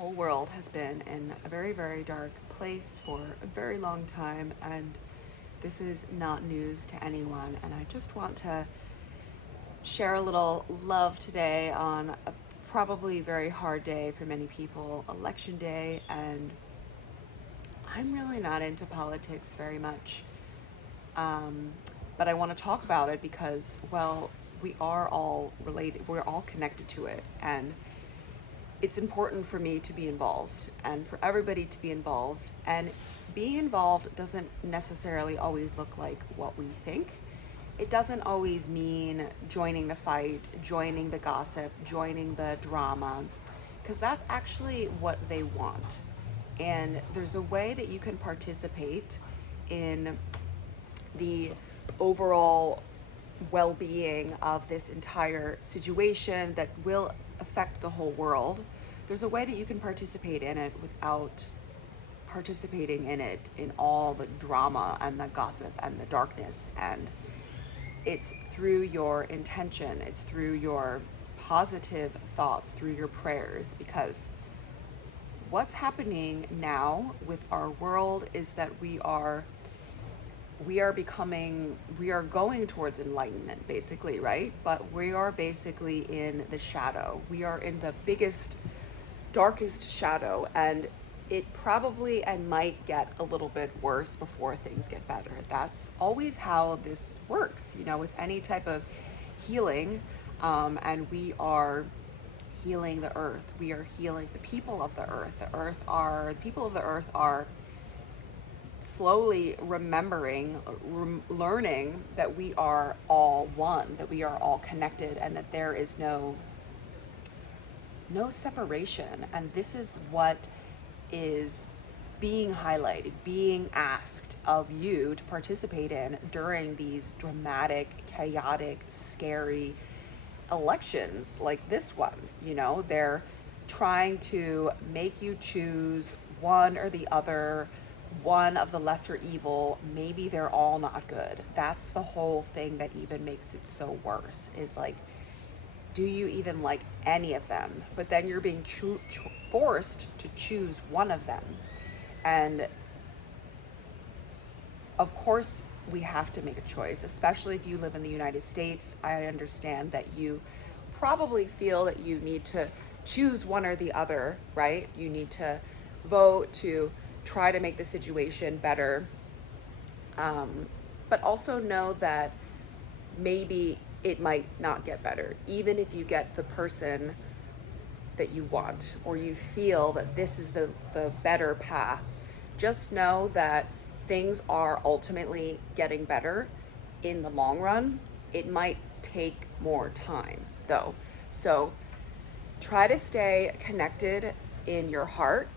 whole world has been in a very, very dark place for a very long time, and this is not news to anyone. And I just want to share a little love today on a probably very hard day for many people, election day, and I'm really not into politics very much. Um, but I want to talk about it because, well, we are all related, we're all connected to it, and it's important for me to be involved and for everybody to be involved. And being involved doesn't necessarily always look like what we think. It doesn't always mean joining the fight, joining the gossip, joining the drama, because that's actually what they want. And there's a way that you can participate in the overall well being of this entire situation that will affect the whole world. There's a way that you can participate in it without participating in it in all the drama and the gossip and the darkness. And it's through your intention, it's through your positive thoughts, through your prayers, because what's happening now with our world is that we are going towards enlightenment, basically, right? But we are basically in the shadow. We are in the biggest, darkest shadow, and it probably and might get a little bit worse before things get better. That's always how this works, with any type of healing. And we are healing the earth. We are healing the people of the earth. The people of the earth are slowly learning that we are all one, that we are all connected, and that there is no separation. And this is what is being highlighted, being asked of you to participate in during these dramatic, chaotic, scary elections like this one. They're trying to make you choose one or the other, one of the lesser evil. Maybe they're all not good. That's the whole thing that even makes it so worse, is like, do you even like any of them? But then you're being forced to choose one of them. And of course, we have to make a choice, especially if you live in the United States. I understand that you probably feel that you need to choose one or the other, right? You need to vote to try to make the situation better. But also know that maybe it might not get better, even if you get the person that you want, or you feel that this is the better path. Just know that things are ultimately getting better in the long run. It might take more time, though. So try to stay connected in your heart.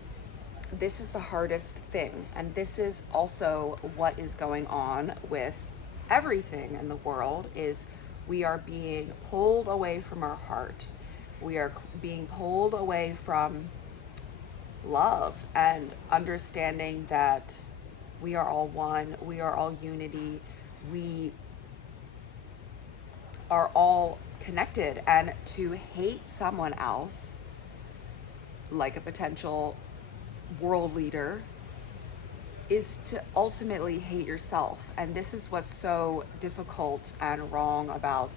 This is the hardest thing. And this is also what is going on with everything in the world, is we are being pulled away from our heart. We are being pulled away from love and understanding that we are all one, we are all unity, we are all connected. And to hate someone else, like a potential world leader, is to ultimately hate yourself. And this is what's so difficult and wrong about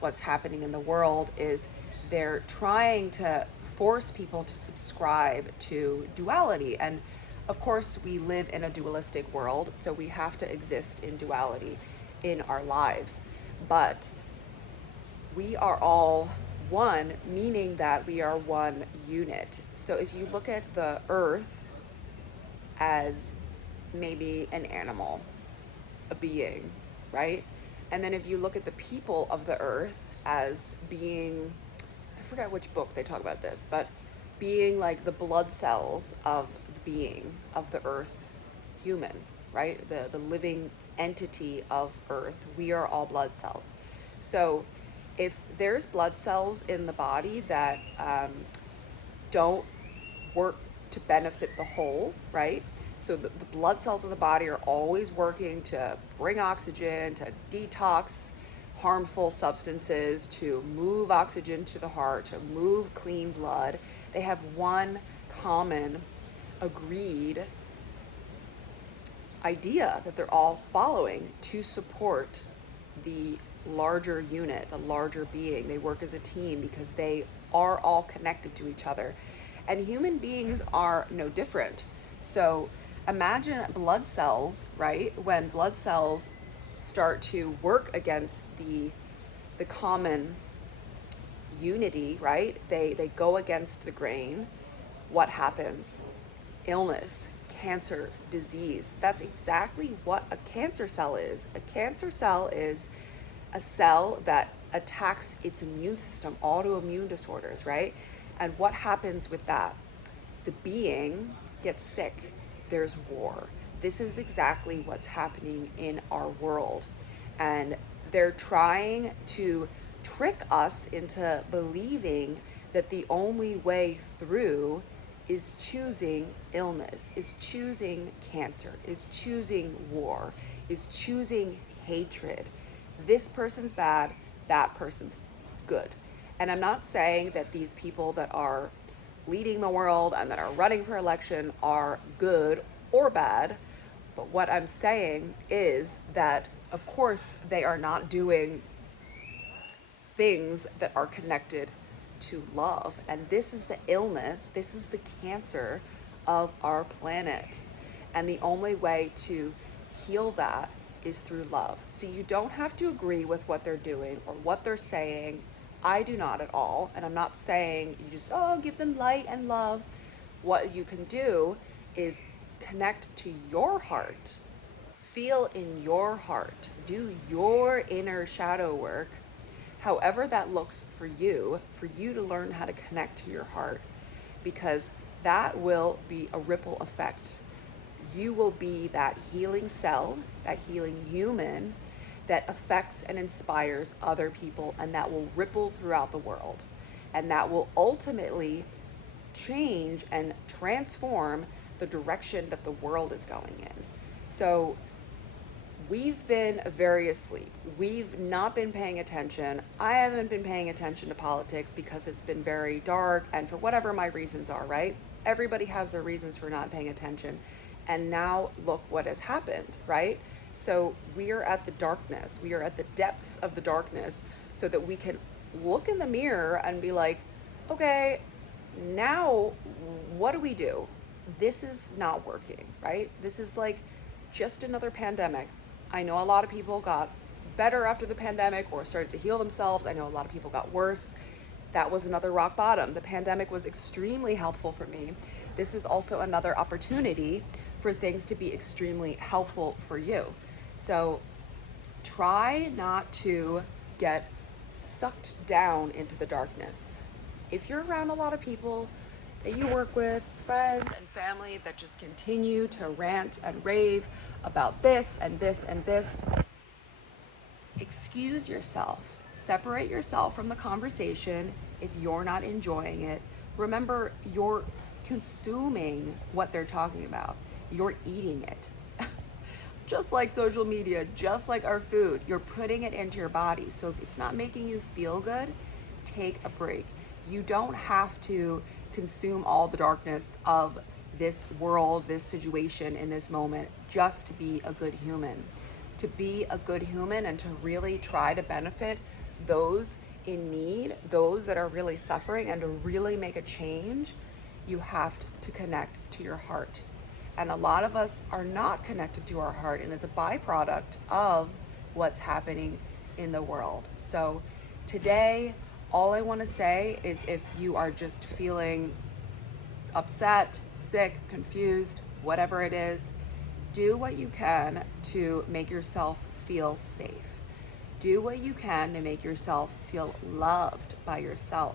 what's happening in the world, is they're trying to force people to subscribe to duality. And of course, we live in a dualistic world, so we have to exist in duality in our lives. But we are all one, meaning that we are one unit. So if you look at the earth as maybe an animal, a being, right? And then if you look at the people of the earth as being, I forgot which book they talk about this, but being like the blood cells of the being of the earth, human, right? The living entity of earth. We are all blood cells. So if there's blood cells in the body that don't work to benefit the whole, right? So the blood cells of the body are always working to bring oxygen, to detox harmful substances, to move oxygen to the heart, to move clean blood. They have one common, agreed idea that they're all following to support the larger unit, the larger being. They work as a team because they are all connected to each other. And human beings are no different. So imagine blood cells, right? When blood cells start to work against the common unity, right? They go against the grain. What happens? Illness, cancer, disease. That's exactly what a cancer cell is. A cancer cell is a cell that attacks its immune system, autoimmune disorders, right? And what happens with that? The being gets sick. There's war. This is exactly what's happening in our world. And they're trying to trick us into believing that the only way through is choosing illness, is choosing cancer, is choosing war, is choosing hatred. This person's bad, that person's good. And I'm not saying that these people that are leading the world and that are running for election are good or bad. But what I'm saying is that, of course, they are not doing things that are connected to love. And this is the illness, this is the cancer of our planet. And the only way to heal that is through love. So you don't have to agree with what they're doing or what they're saying. I do not at all. And I'm not saying you just, give them light and love. What you can do is connect to your heart. Feel in your heart. Do your inner shadow work. However that looks for you to learn how to connect to your heart, because that will be a ripple effect. You will be that healing cell, that healing human that affects and inspires other people, and that will ripple throughout the world. And that will ultimately change and transform the direction that the world is going in. So we've been very asleep. We've not been paying attention. I haven't been paying attention to politics because it's been very dark, and for whatever my reasons are, right? Everybody has their reasons for not paying attention. And now look what has happened, right? So we are at the darkness. We are at the depths of the darkness so that we can look in the mirror and be like, okay, now what do we do? This is not working, right? This is like just another pandemic. I know a lot of people got better after the pandemic or started to heal themselves. I know a lot of people got worse. That was another rock bottom. The pandemic was extremely helpful for me. This is also another opportunity for things to be extremely helpful for you. So try not to get sucked down into the darkness. If you're around a lot of people that you work with, friends and family that just continue to rant and rave about this and this and this, excuse yourself. Separate yourself from the conversation if you're not enjoying it. Remember, you're consuming what they're talking about. You're eating it. Just like social media, just like our food, you're putting it into your body. So if it's not making you feel good, take a break. You don't have to consume all the darkness of this world, this situation in this moment, just to be a good human. To be a good human and to really try to benefit those in need, those that are really suffering, and to really make a change, you have to connect to your heart. And a lot of us are not connected to our heart, and it's a byproduct of what's happening in the world. So today, all I want to say is if you are just feeling upset, sick, confused, whatever it is, do what you can to make yourself feel safe. Do what you can to make yourself feel loved by yourself.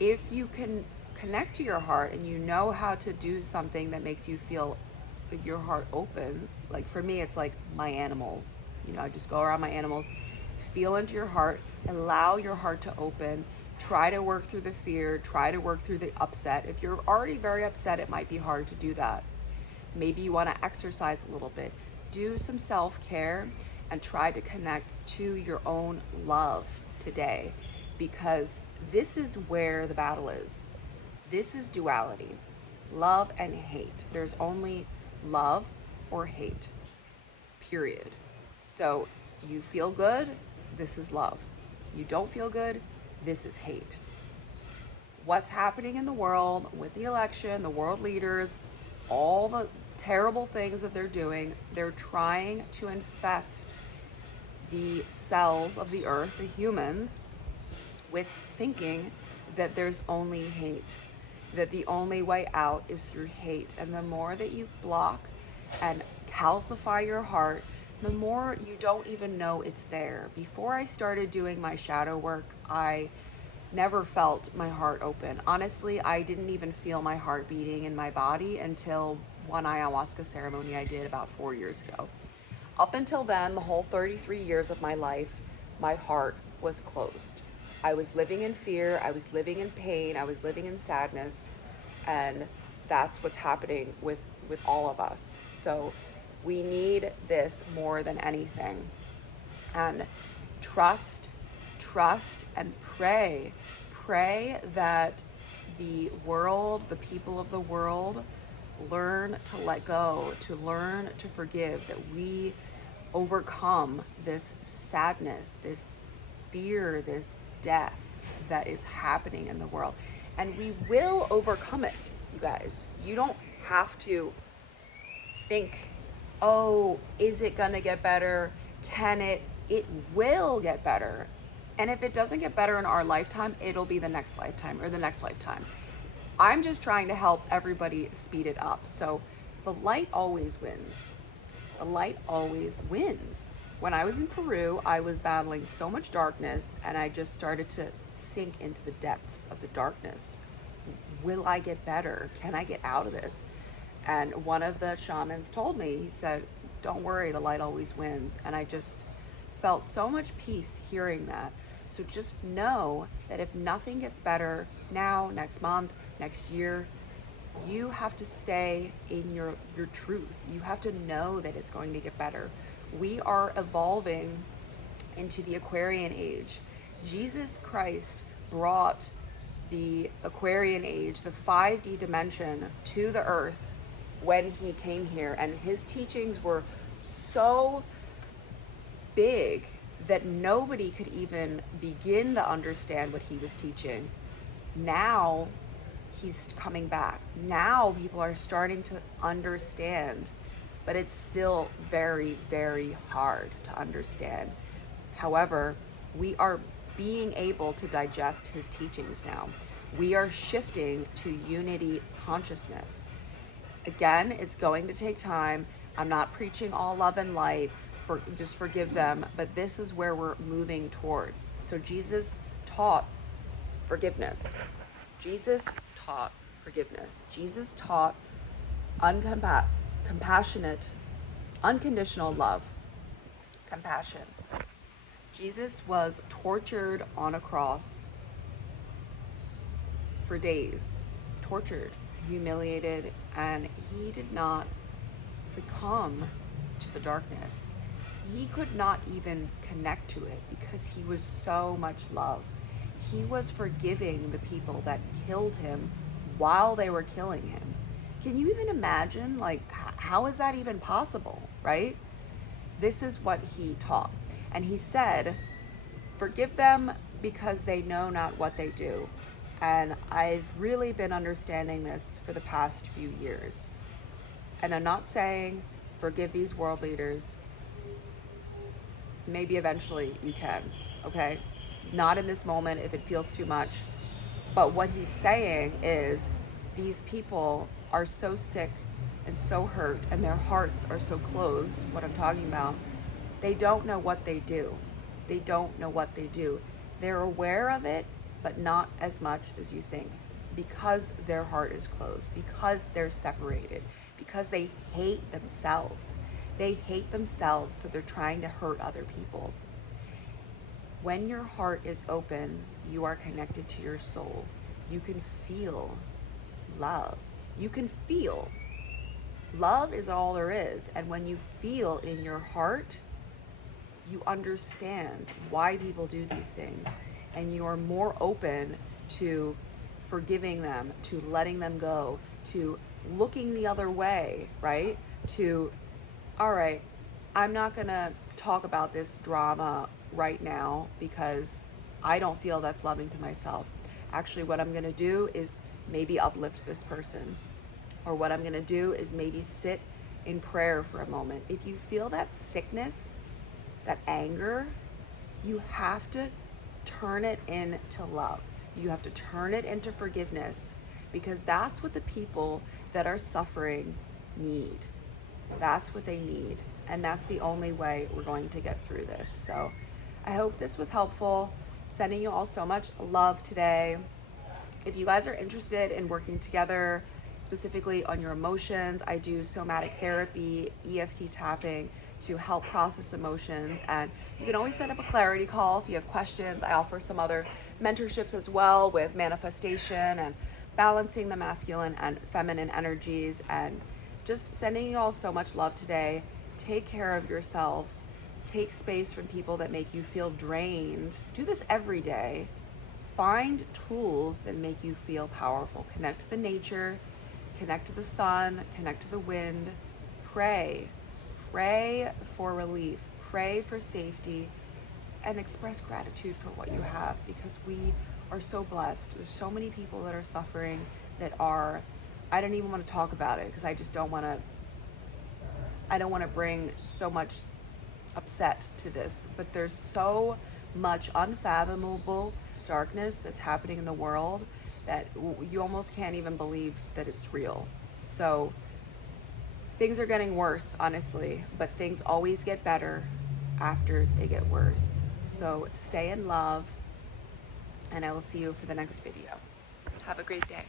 If you can connect to your heart and you know how to do something that makes you feel like your heart opens, like for me, it's like my animals. I just go around my animals, feel into your heart, allow your heart to open, try to work through the fear, try to work through the upset. If you're already very upset, it might be hard to do that. Maybe you want to exercise a little bit. Do some self-care and try to connect to your own love today, because this is where the battle is. This is duality, love and hate. There's only love or hate, period. So you feel good, this is love. You don't feel good, this is hate. What's happening in the world with the election, the world leaders, all the terrible things that they're doing, they're trying to infest the cells of the earth, the humans, with thinking that there's only hate, that the only way out is through hate. And the more that you block and calcify your heart, the more you don't even know it's there. Before I started doing my shadow work, I never felt my heart open. Honestly, I didn't even feel my heart beating in my body until one ayahuasca ceremony I did about 4 years ago. Up until then, the whole 33 years of my life, my heart was closed. I was living in fear, I was living in pain, I was living in sadness, and that's what's happening with all of us. So we need this more than anything. And trust, and pray. Pray that the world, the people of the world, learn to let go, to learn to forgive, that we overcome this sadness, this fear, this death that is happening in the world. And we will overcome it, you guys. You don't have to think, oh, is it gonna get better? Can it? It will get better. And if it doesn't get better in our lifetime, it'll be the next lifetime or the next lifetime. I'm just trying to help everybody speed it up. So the light always wins. The light always wins. When I was in Peru, I was battling so much darkness, and I just started to sink into the depths of the darkness. Will I get better? Can I get out of this? And one of the shamans told me, he said, don't worry, the light always wins. And I just felt so much peace hearing that. So just know that if nothing gets better now, next month, next year, you have to stay in your truth. You have to know that it's going to get better. We are evolving into the Aquarian age. Jesus Christ brought the Aquarian age, the 5D dimension, to the earth when he came here, and his teachings were so big that nobody could even begin to understand what he was teaching. Now he's coming back. Now people are starting to understand, but it's still very, very hard to understand. However, we are being able to digest his teachings now. We are shifting to unity consciousness. Again, it's going to take time. I'm not preaching all love and light. Just forgive them, but this is where we're moving towards. So Jesus taught forgiveness. Jesus taught forgiveness. Jesus taught compassionate, unconditional love, compassion. Jesus was tortured on a cross for days, tortured, humiliated, and he did not succumb to the darkness. He could not even connect to it because he was so much love. He was forgiving the people that killed him while they were killing him. Can you even imagine, like, how is that even possible, right? This is what he taught. And he said, forgive them because they know not what they do. And I've really been understanding this for the past few years. And I'm not saying forgive these world leaders. Maybe eventually you can, okay? Not in this moment if it feels too much. But what he's saying is these people are so sick and so hurt, and their hearts are so closed, what I'm talking about, they don't know what they do. They don't know what they do. They're aware of it, but not as much as you think, because their heart is closed, because they're separated, because they hate themselves. They hate themselves, so they're trying to hurt other people. When your heart is open, you are connected to your soul. You can feel love. You can feel. Love is all there is. And when you feel in your heart, you understand why people do these things. And you are more open to forgiving them, to letting them go, to looking the other way, right? To, all right, I'm not gonna talk about this drama right now because I don't feel that's loving to myself. Actually, what I'm gonna do is maybe uplift this person. Or what I'm gonna do is maybe sit in prayer for a moment. If you feel that sickness, that anger, you have to turn it into love. You have to turn it into forgiveness, because that's what the people that are suffering need. That's what they need. And that's the only way we're going to get through this. So I hope this was helpful. Sending you all so much love today. If you guys are interested in working together, specifically on your emotions, I do somatic therapy, EFT tapping to help process emotions. And you can always set up a clarity call if you have questions. I offer some other mentorships as well with manifestation and balancing the masculine and feminine energies. And just sending you all so much love today. Take care of yourselves. Take space from people that make you feel drained. Do this every day. Find tools that make you feel powerful. Connect to the nature, connect to the sun, connect to the wind. Pray. Pray for relief. Pray for safety, and express gratitude for what you have, because we are so blessed. There's so many people that are suffering that are, I don't even want to talk about it because I just don't want to bring so much upset to this, but there's so much unfathomable darkness that's happening in the world that you almost can't even believe that it's real. So things are getting worse, honestly, but things always get better after they get worse. So stay in love, and I will see you for the next video. Have a great day.